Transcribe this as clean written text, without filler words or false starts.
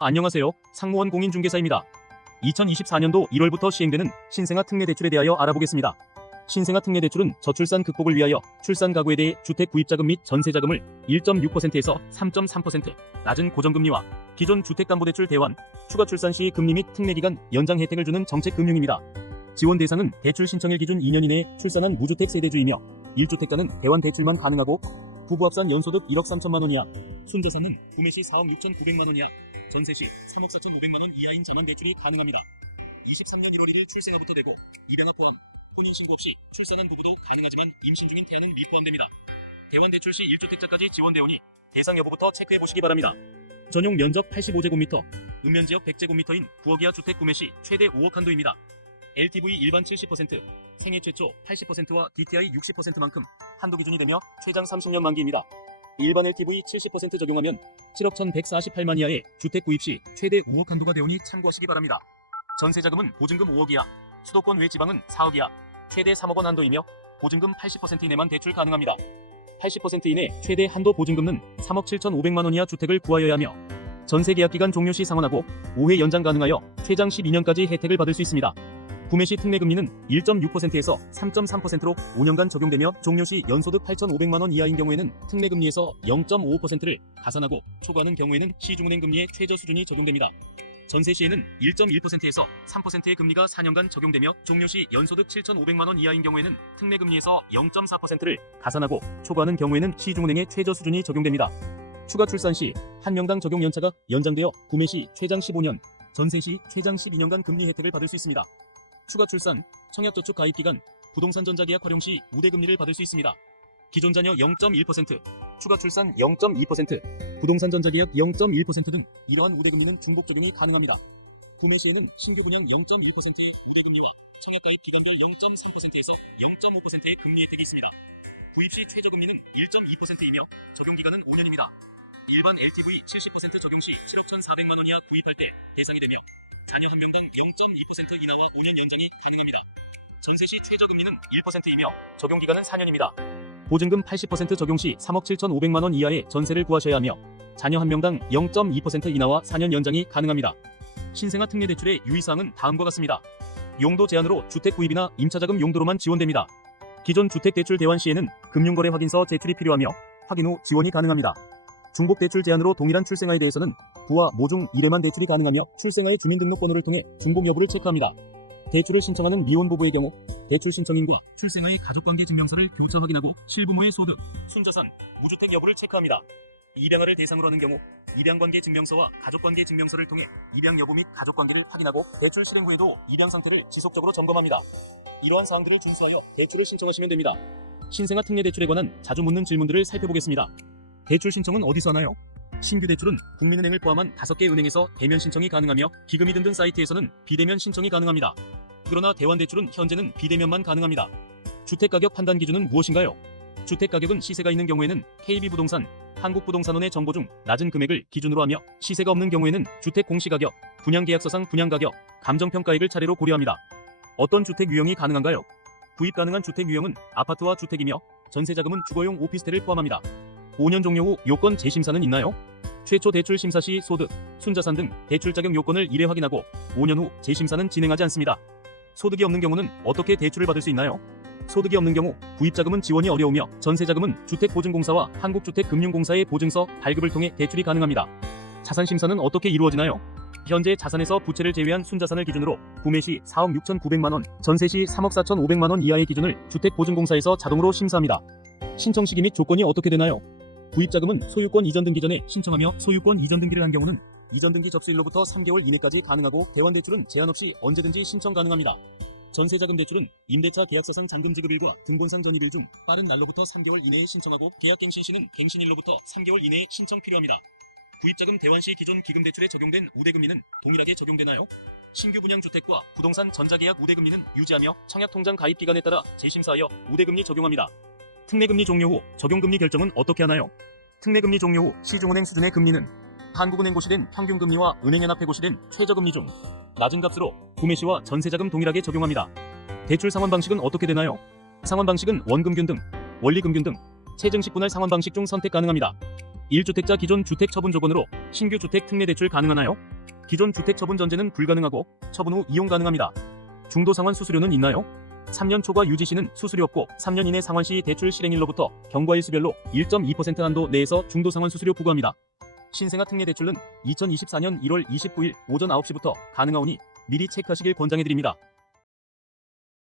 안녕하세요. 상무원 공인중개사입니다. 2024년도 1월부터 시행되는 신생아 특례대출에 대하여 알아보겠습니다. 신생아 특례대출은 저출산 극복을 위하여 출산 가구에 대해 주택 구입자금 및 전세자금을 1.6%에서 3.3% 낮은 고정금리와 기존 주택담보대출 대환, 추가 출산 시 금리 및 특례기간 연장 혜택을 주는 정책 금융입니다. 지원 대상은 대출 신청일 기준 2년 이내에 출산한 무주택 세대주이며 1주택자는 대환 대출만 가능하고 부부 합산 연소득 1억 3천만 원 이하, 순자산은 구매 시 4억 6,900만 원 이하, 전세 시 3억 4,500만 원 이하인 자만 대출이 가능합니다. 23년 1월 1일 출생아부터 되고 입양아 포함, 혼인신고 없이 출산한 부부도 가능하지만 임신 중인 태아는 미포함됩니다. 대환 대출 시 1주택자까지 지원되오니 대상 여부부터 체크해보시기 바랍니다. 전용 면적 85제곱미터, 읍면지역 100제곱미터인 부억 이하 주택 구매 시 최대 5억 한도입니다. LTV 일반 70%, 생애 최초 80%와 DTI 60%만큼 한도 기준이 되며 최장 30년 만기입니다. 일반 LTV 70% 적용하면 7억 1,148만 이하의 주택 구입 시 최대 5억 한도가 되오니 참고하시기 바랍니다. 전세자금은 보증금 5억 이하, 수도권 외 지방은 4억 이하, 최대 3억 원 한도이며 보증금 80% 이내만 대출 가능합니다. 80% 이내 최대 한도 보증금은 3억 7,500만 원 이하 주택을 구하여야 하며 전세 계약 기간 종료 시 상환하고 5회 연장 가능하여 최장 12년까지 혜택을 받을 수 있습니다. 구매 시 특례금리는 1.6%에서 3.3%로 5년간 적용되며 종료 시 연소득 8,500만 원 이하인 경우에는 특례금리에서 0.55%를 가산하고 초과하는 경우에는 시중은행 금리의 최저 수준이 적용됩니다. 전세 시에는 1.1%에서 3%의 금리가 4년간 적용되며 종료 시 연소득 7,500만 원 이하인 경우에는 특례금리에서 0.4%를 가산하고 초과하는 경우에는 시중은행의 최저 수준이 적용됩니다. 추가 출산 시 한 명당 적용 연차가 연장되어 구매 시 최장 15년, 전세 시 최장 12년간 금리 혜택을 받을 수 있습니다. 추가 출산, 청약저축 가입 기간, 부동산 전자계약 활용 시 우대금리를 받을 수 있습니다. 기존 자녀 0.1%, 추가 출산 0.2%, 부동산 전자계약 0.1% 등 이러한 우대금리는 중복 적용이 가능합니다. 구매 시에는 신규 분양 0.1%의 우대금리와 청약 가입 기간별 0.3%에서 0.5%의 금리 혜택이 있습니다. 구입 시 최저금리는 1.2%이며 적용 기간은 5년입니다. 일반 LTV 70% 적용 시 7억 1,400만 원 이하 구입할 때 대상이 되며 자녀 한 명당 0.2% 인하와 5년 연장이 가능합니다. 전세 시 최저금리는 1%이며 적용 기간은 4년입니다. 보증금 80% 적용 시 3억 7,500만 원 이하의 전세를 구하셔야 하며 자녀 한 명당 0.2% 인하와 4년 연장이 가능합니다. 신생아 특례대출의 유의사항은 다음과 같습니다. 용도 제한으로 주택 구입이나 임차자금 용도로만 지원됩니다. 기존 주택대출 대환 시에는 금융거래 확인서 제출이 필요하며 확인 후 지원이 가능합니다. 중복대출 제한으로 동일한 출생아에 대해서는 부와 모중 1회만 대출이 가능하며 출생아의 주민등록번호를 통해 중복 여부를 체크합니다. 대출을 신청하는 미혼 부부의 경우 대출 신청인과 출생아의 가족관계 증명서를 교차 확인하고 실부모의 소득, 순자산, 무주택 여부를 체크합니다. 입양아를 대상으로 하는 경우 입양관계 증명서와 가족관계 증명서를 통해 입양 여부 및 가족관계를 확인하고 대출 실행 후에도 입양 상태를 지속적으로 점검합니다. 이러한 사항들을 준수하여 대출을 신청하시면 됩니다. 신생아 특례대출에 관한 자주 묻는 질문들을 살펴보겠습니다. 대출 신청은 어디서 하나요? 신규 대출은 국민은행을 포함한 5개 은행에서 대면 신청이 가능하며 기금이 등등 사이트에서는 비대면 신청이 가능합니다. 그러나 대환 대출은 현재는 비대면만 가능합니다. 주택가격 판단 기준은 무엇인가요? 주택가격은 시세가 있는 경우에는 KB부동산, 한국부동산원의 정보 중 낮은 금액을 기준으로 하며 시세가 없는 경우에는 주택 공시가격, 분양계약서상 분양가격, 감정평가액을 차례로 고려합니다. 어떤 주택 유형이 가능한가요? 구입 가능한 주택 유형은 아파트와 주택이며 전세자금은 주거용 오피스텔을 포함합니다. 5년 종료 후 요건 재심사는 있나요? 최초 대출 심사 시 소득, 순자산 등 대출 자격 요건을 1회 확인하고 5년 후 재심사는 진행하지 않습니다. 소득이 없는 경우는 어떻게 대출을 받을 수 있나요? 소득이 없는 경우 구입자금은 지원이 어려우며 전세자금은 주택보증공사와 한국주택금융공사의 보증서 발급을 통해 대출이 가능합니다. 자산심사는 어떻게 이루어지나요? 현재 자산에서 부채를 제외한 순자산을 기준으로 구매 시 4억 6,900만 원, 전세 시 3억 4,500만 원 이하의 기준을 주택보증공사에서 자동으로 심사합니다. 신청 시기 및 조건이 어떻게 되나요? 구입자금은 소유권 이전 등기 전에 신청하며 소유권 이전 등기를 한 경우는 이전 등기 접수일로부터 3개월 이내까지 가능하고 대환대출은 제한 없이 언제든지 신청 가능합니다. 전세자금 대출은 임대차 계약서상 잔금 지급일과 등본상 전입일 중 빠른 날로부터 3개월 이내에 신청하고 계약갱신 시는 갱신일로부터 3개월 이내에 신청 필요합니다. 구입자금 대환 시 기존 기금대출에 적용된 우대금리는 동일하게 적용되나요? 신규 분양주택과 부동산 전자계약 우대금리는 유지하며 청약통장 가입 기간에 따라 재심사하여 우대금리 적용합니다. 특례금리 종료 후 적용금리 결정은 어떻게 하나요? 특례금리 종료 후 시중은행 수준의 금리는 한국은행 고시된 평균금리와 은행연합회 고시된 최저금리 중 낮은 값으로 구매 시와 전세자금 동일하게 적용합니다. 대출 상환 방식은 어떻게 되나요? 상환 방식은 원금균 등, 원리금균 등, 체증식 분할 상환 방식 중 선택 가능합니다. 1주택자 기존 주택 처분 조건으로 신규 주택 특례 대출 가능하나요? 기존 주택 처분 전제는 불가능하고 처분 후 이용 가능합니다. 중도 상환 수수료는 있나요? 3년 초과 유지 시는 수수료 없고 3년 이내 상환 시 대출 실행일로부터 경과 일수별로 1.2% 한도 내에서 중도 상환 수수료 부과합니다. 신생아 특례 대출은 2024년 1월 29일 오전 9시부터 가능하오니 미리 체크하시길 권장해드립니다.